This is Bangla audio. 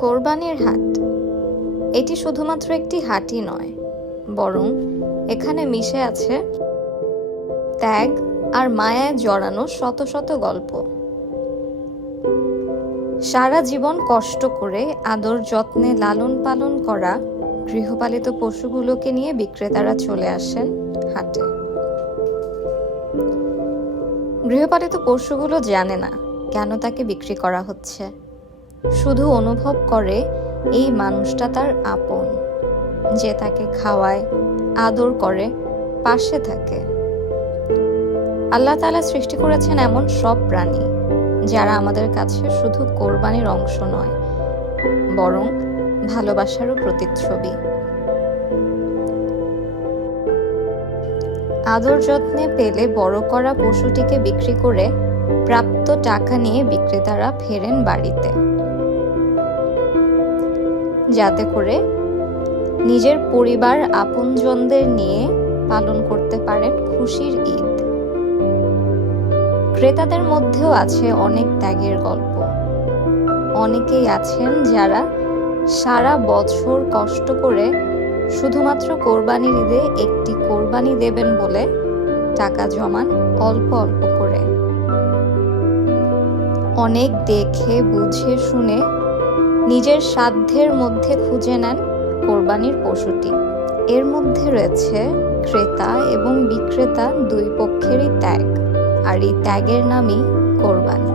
কোরবানির হাট এটি শুধুমাত্র একটি হাটই নয়, বরং এখানে মিশে আছে ত্যাগ আর মায়ায় জড়ানো শত শত গল্প। সারা জীবন কষ্ট করে আদর যত্নে লালন পালন করা গৃহপালিত পশুগুলোকে নিয়ে বিক্রেতারা চলে আসেন হাটে। গৃহপালিত পশুগুলো জানে না কেন তাকে বিক্রি করা হচ্ছে, শুধু অনুভব করে এই মানুষটা তার আপন, যে তাকে খাওয়ায়, আদর করে, পাশে থাকে। আল্লাহ তাআলা সৃষ্টি করেছেন এমন সব প্রাণী যারা আমাদের কাছে শুধু কোরবানির অংশ নয়, বরং ভালোবাসারও প্রতিচ্ছবি। আদর যত্নে পেলে বড় করা পশুটিকে বিক্রি করে প্রাপ্ত টাকা নিয়ে বিক্রেতারা ফেরেন বাড়িতে, যাতে করে নিজের পরিবার আপনজনদের নিয়ে পালন করতে পারেন খুশির ঈদ। ক্রেতাদের মধ্যেও আছে অনেক ত্যাগের গল্প। অনেকেই আছেন যারা সারা বছর কষ্ট করে শুধুমাত্র কোরবানির ঈদে একটি কোরবানি দেবেন বলে টাকা জমান অল্প অল্প করে। অনেক দেখে বুঝে শুনে নিজের সাধ্যের মধ্যে খুঁজে নেন কোরবানির পশুটি। এর মধ্যে রয়েছে ক্রেতা এবং বিক্রেতা দুই পক্ষেরই ত্যাগ, আর এই ত্যাগের নামই কোরবানি।